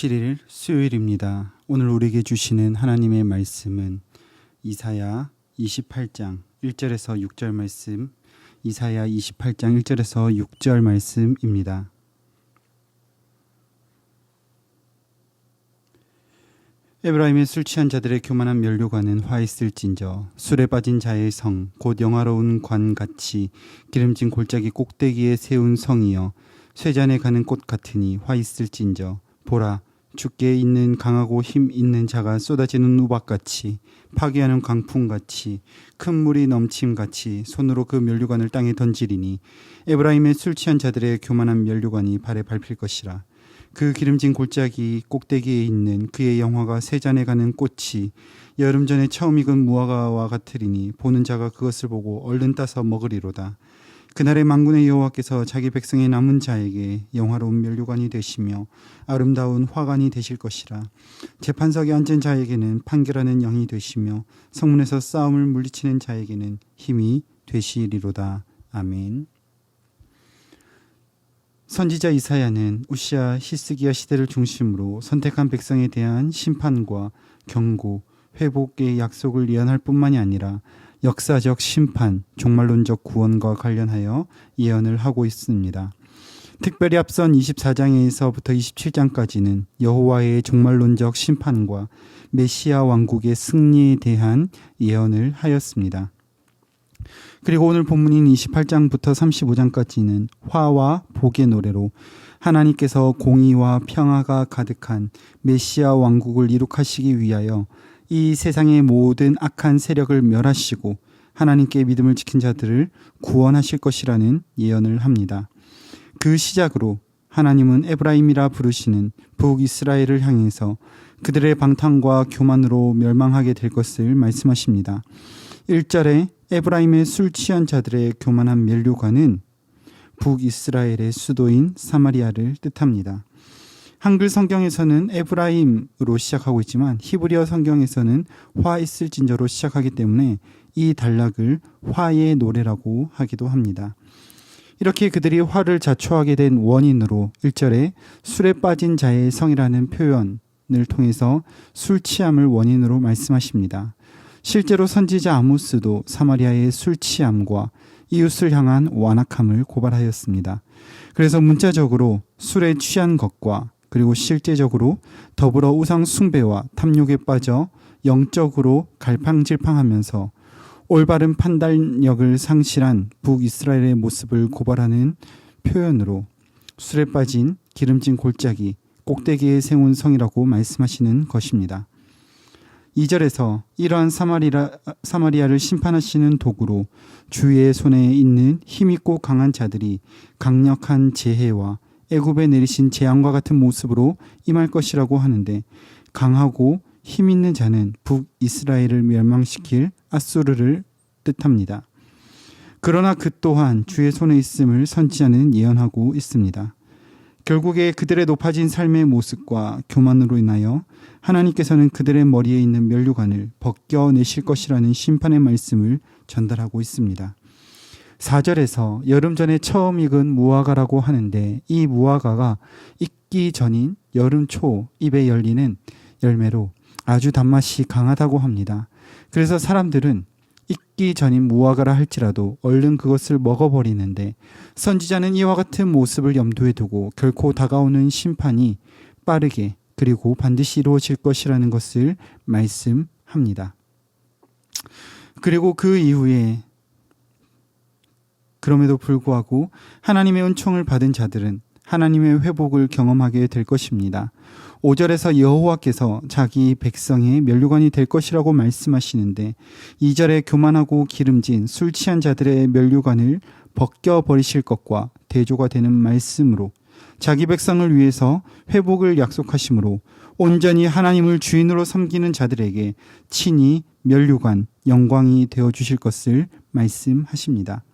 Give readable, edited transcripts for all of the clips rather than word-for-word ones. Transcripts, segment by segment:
7일 수요일입니다. 오늘 우리에게 주시는 하나님의 말씀은 이사야 28장 1절에서 6절 말씀, 이사야 28장 1절에서 6절 말씀입니다. 에브라임의 술 취한 자들의 교만한 면류관은 화 있을진저, 술에 빠진 자의 성 곧 영화로운 관같이 기름진 골짜기 꼭대기에 세운 성이여, 쇠잔에 가는 꽃 같으니 화 있을진저, 보라, 주께 있는 강하고 힘 있는 자가 쏟아지는 우박같이, 파괴하는 광풍같이, 큰 물이 넘침같이 손으로 그 면류관을 땅에 던지리니, 에브라임의 술 취한 자들의 교만한 면류관이 발에 밟힐 것이라. 그 기름진 골짜기 꼭대기에 있는 그의 영화가 쇠잔에 가는 꽃이 여름 전에 처음 익은 무화과와 같으리니, 보는 자가 그것을 보고 얼른 따서 먹으리로다. 그날의 만군의 여호와께서 자기 백성의 남은 자에게 영화로운 면류관이 되시며 아름다운 화관이 되실 것이라. 재판석에 앉은 자에게는 판결하는 영이 되시며 성문에서 싸움을 물리치는 자에게는 힘이 되시리로다. 아멘. 선지자 이사야는 우시아 히스기야 시대를 중심으로 선택한 백성에 대한 심판과 경고, 회복의 약속을 예언할 뿐만이 아니라 역사적 심판, 종말론적 구원과 관련하여 예언을 하고 있습니다. 특별히 앞선 24장에서부터 27장까지는 여호와의 종말론적 심판과 메시아 왕국의 승리에 대한 예언을 하였습니다. 그리고 오늘 본문인 28장부터 35장까지는 화와 복의 노래로 하나님께서 공의와 평화가 가득한 메시아 왕국을 이룩하시기 위하여 이 세상의 모든 악한 세력을 멸하시고 하나님께 믿음을 지킨 자들을 구원하실 것이라는 예언을 합니다. 그 시작으로 하나님은 에브라임이라 부르시는 북이스라엘을 향해서 그들의 방탕과 교만으로 멸망하게 될 것을 말씀하십니다. 1절에 에브라임의 술 취한 자들의 교만한 면류관은 북이스라엘의 수도인 사마리아를 뜻합니다. 한글 성경에서는 에브라임으로 시작하고 있지만 히브리어 성경에서는 화 있을진저로 시작하기 때문에 이 단락을 화의 노래라고 하기도 합니다. 이렇게 그들이 화를 자초하게 된 원인으로 1절에 술에 빠진 자의 성이라는 표현을 통해서 술 취함을 원인으로 말씀하십니다. 실제로 선지자 아모스도 사마리아의 술 취함과 이웃을 향한 완악함을 고발하였습니다. 그래서 문자적으로 술에 취한 것과 그리고 실제적으로 더불어 우상 숭배와 탐욕에 빠져 영적으로 갈팡질팡하면서 올바른 판단력을 상실한 북이스라엘의 모습을 고발하는 표현으로 술에 빠진 기름진 골짜기 꼭대기에 세운 성이라고 말씀하시는 것입니다. 2절에서 이러한 사마리아를 심판하시는 도구로 주의 손에 있는 힘있고 강한 자들이 강력한 재해와 애굽에 내리신 재앙과 같은 모습으로 임할 것이라고 하는데, 강하고 힘 있는 자는 북이스라엘을 멸망시킬 아수르를 뜻합니다. 그러나 그 또한 주의 손에 있음을 선지자는 예언하고 있습니다. 결국에 그들의 높아진 삶의 모습과 교만으로 인하여 하나님께서는 그들의 머리에 있는 면류관을 벗겨내실 것이라는 심판의 말씀을 전달하고 있습니다. 4절에서 여름 전에 처음 익은 무화과라고 하는데, 이 무화과가 익기 전인 여름 초 입에 열리는 열매로 아주 단맛이 강하다고 합니다. 그래서 사람들은 익기 전인 무화과라 할지라도 얼른 그것을 먹어버리는데, 선지자는 이와 같은 모습을 염두에 두고 결코 다가오는 심판이 빠르게 그리고 반드시 이루어질 것이라는 것을 말씀합니다. 그리고 그 이후에 그럼에도 불구하고 하나님의 은총을 받은 자들은 하나님의 회복을 경험하게 될 것입니다. 5절에서 여호와께서 자기 백성의 면류관이 될 것이라고 말씀하시는데, 2절에 교만하고 기름진 술 취한 자들의 면류관을 벗겨버리실 것과 대조가 되는 말씀으로 자기 백성을 위해서 회복을 약속하시므로 온전히 하나님을 주인으로 섬기는 자들에게 친히 면류관, 영광이 되어주실 것을 말씀하십니다.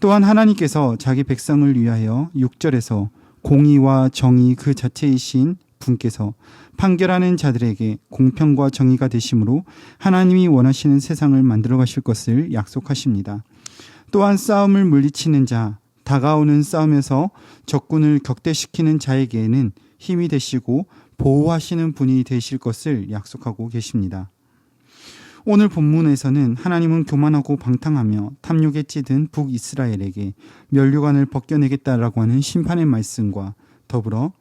또한 하나님께서 자기 백성을 위하여 6절에서 공의와 정의 그 자체이신 분께서 판결하는 자들에게 공평과 정의가 되심으로 하나님이 원하시는 세상을 만들어 가실 것을 약속하십니다. 또한 싸움을 물리치는 자, 다가오는 싸움에서 적군을 격퇴시키는 자에게는 힘이 되시고 보호하시는 분이 되실 것을 약속하고 계십니다. 오늘 본문에서는 하나님은 교만하고 방탕하며 탐욕에 찌든 북이스라엘에게 면류관을 벗겨내겠다라고 하는 심판의 말씀과 더불어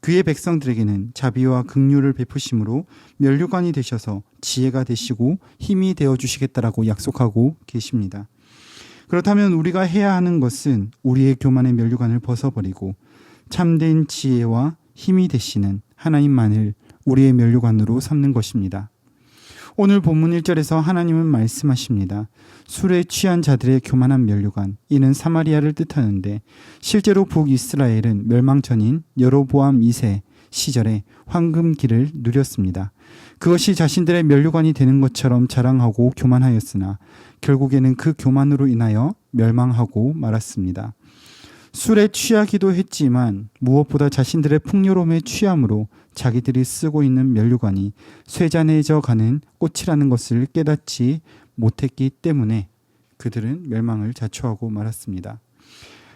그의 백성들에게는 자비와 긍휼을 베푸심으로 면류관이 되셔서 지혜가 되시고 힘이 되어주시겠다라고 약속하고 계십니다. 그렇다면 우리가 해야 하는 것은 우리의 교만의 면류관을 벗어버리고 참된 지혜와 힘이 되시는 하나님만을 우리의 면류관으로 삼는 것입니다. 오늘 본문 1절에서 하나님은 말씀하십니다. 술에 취한 자들의 교만한 면류관, 이는 사마리아를 뜻하는데 실제로 북이스라엘은 멸망 전인 여로보암 2세 시절에 황금기를 누렸습니다. 그것이 자신들의 면류관이 되는 것처럼 자랑하고 교만하였으나 결국에는 그 교만으로 인하여 멸망하고 말았습니다. 술에 취하기도 했지만 무엇보다 자신들의 풍요로움에 취함으로 자기들이 쓰고 있는 면류관이 쇠잔해져 가는 꽃이라는 것을 깨닫지 못했기 때문에 그들은 멸망을 자초하고 말았습니다.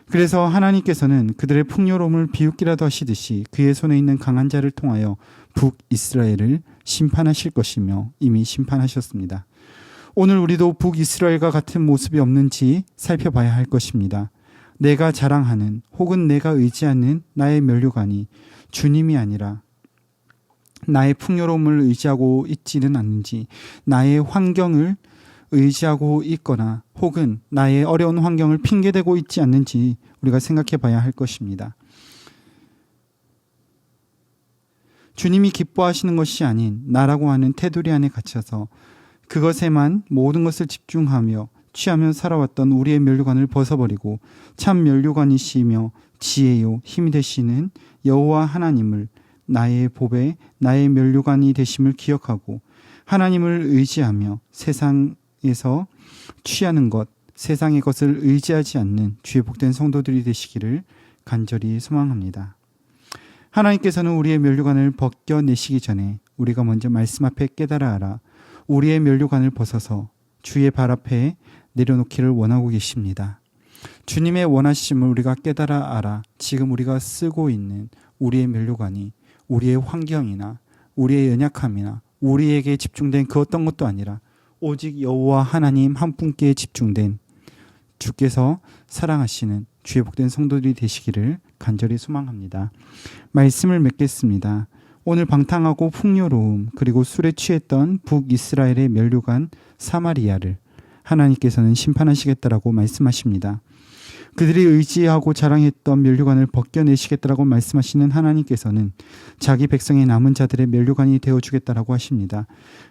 그래서 하나님께서는 그들의 풍요로움을 비웃기라도 하시듯이 그의 손에 있는 강한 자를 통하여 북이스라엘을 심판하실 것이며 이미 심판하셨습니다. 오늘 우리도 북이스라엘과 같은 모습이 없는지 살펴봐야 할 것입니다. 내가 자랑하는 혹은 내가 의지하는 나의 면류관이 주님이 아니라 나의 풍요로움을 의지하고 있지는 않는지, 나의 환경을 의지하고 있거나 혹은 나의 어려운 환경을 핑계대고 있지 않는지 우리가 생각해 봐야 할 것입니다. 주님이 기뻐하시는 것이 아닌 나라고 하는 테두리 안에 갇혀서 그것에만 모든 것을 집중하며 취하며 살아왔던 우리의 면류관을 벗어버리고 참 면류관이시며 지혜요 힘이 되시는 여호와 하나님을 나의 보배, 나의 면류관이 되심을 기억하고 하나님을 의지하며 세상에서 취하는 것, 세상의 것을 의지하지 않는 주의 복된 성도들이 되시기를 간절히 소망합니다. 하나님께서는 우리의 면류관을 벗겨내시기 전에 우리가 먼저 말씀 앞에 깨달아 알아 우리의 면류관을 벗어서 주의 발 앞에 내려놓기를 원하고 계십니다. 주님의 원하심을 우리가 깨달아 알아 지금 우리가 쓰고 있는 우리의 면류관이 우리의 환경이나 우리의 연약함이나 우리에게 집중된 그 어떤 것도 아니라 오직 여호와 하나님 한 분께 집중된 주께서 사랑하시는 주의 복된 성도들이 되시기를 간절히 소망합니다. 말씀을 맺겠습니다. 오늘 방탕하고 풍요로움 그리고 술에 취했던 북이스라엘의 면류관 사마리아를 하나님께서는 심판하시겠다라고 말씀하십니다. 그들이 의지하고 자랑했던 면류관을 벗겨내시겠다라고 말씀하시는 하나님께서는 자기 백성의 남은 자들의 면류관이 되어주겠다라고 하십니다.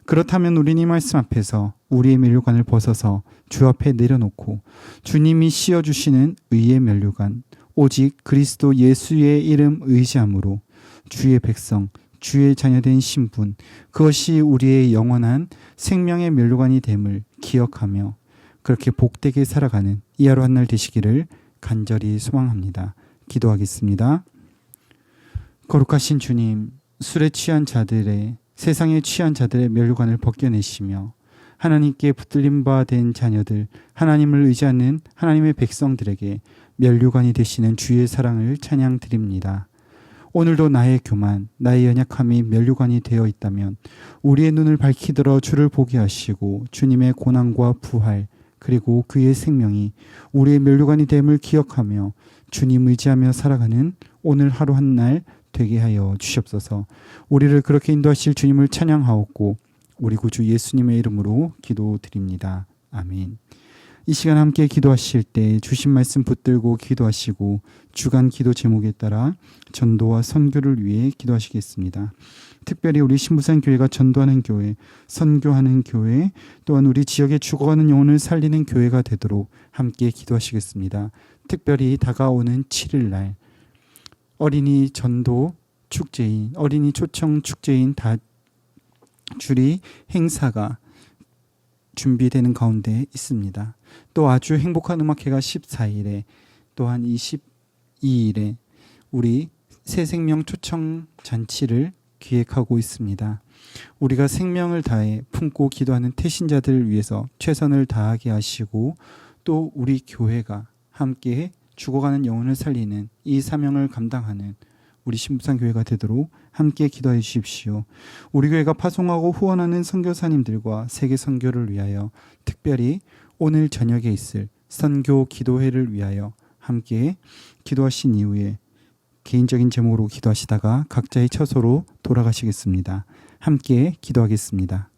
그렇다면 우리는 이 말씀 앞에서 우리의 면류관을 벗어서 주 앞에 내려놓고 주님이 씌워주시는 의의 면류관 오직 그리스도 예수의 이름 의지함으로 주의 백성 주의 자녀된 신분 그것이 우리의 영원한 생명의 면류관이 됨을 기억하며 그렇게 복되게 살아가는 이 하루 한 날 되시기를 간절히 소망합니다. 기도하겠습니다. 거룩하신 주님, 술에 취한 자들의 세상에 취한 자들의 면류관을 벗겨내시며 하나님께 붙들림 바 된 자녀들, 하나님을 의지하는 하나님의 백성들에게 면류관이 되시는 주의 사랑을 찬양드립니다. 오늘도 나의 교만, 나의 연약함이 면류관이 되어 있다면 우리의 눈을 밝히 들어 주를 보게 하시고 주님의 고난과 부활 그리고 그의 생명이 우리의 면류관이 됨을 기억하며 주님 의지하며 살아가는 오늘 하루 한 날 되게 하여 주시옵소서. 우리를 그렇게 인도하실 주님을 찬양하옵고 우리 구주 예수님의 이름으로 기도드립니다. 아멘. 이 시간 함께 기도하실 때 주신 말씀 붙들고 기도하시고 주간 기도 제목에 따라 전도와 선교를 위해 기도하시겠습니다. 특별히 우리 신부산교회가 전도하는 교회, 선교하는 교회, 또한 우리 지역에 죽어가는 영혼을 살리는 교회가 되도록 함께 기도하시겠습니다. 특별히 다가오는 7일날 어린이 전도 축제인, 어린이 초청 축제인 다주리 행사가 준비되는 가운데 있습니다. 또 아주 행복한 음악회가 14일에 또한 22일에 우리 새생명 초청 잔치를 기획하고 있습니다. 우리가 생명을 다해 품고 기도하는 태신자들을 위해서 최선을 다하게 하시고 또 우리 교회가 함께 죽어가는 영혼을 살리는 이 사명을 감당하는 우리 신부산교회가 되도록 함께 기도해 주십시오. 우리 교회가 파송하고 후원하는 선교사님들과 세계 선교를 위하여 특별히 오늘 저녁에 있을 선교 기도회를 위하여 함께 기도하신 이후에 개인적인 제목으로 기도하시다가 각자의 처소로 돌아가시겠습니다. 함께 기도하겠습니다.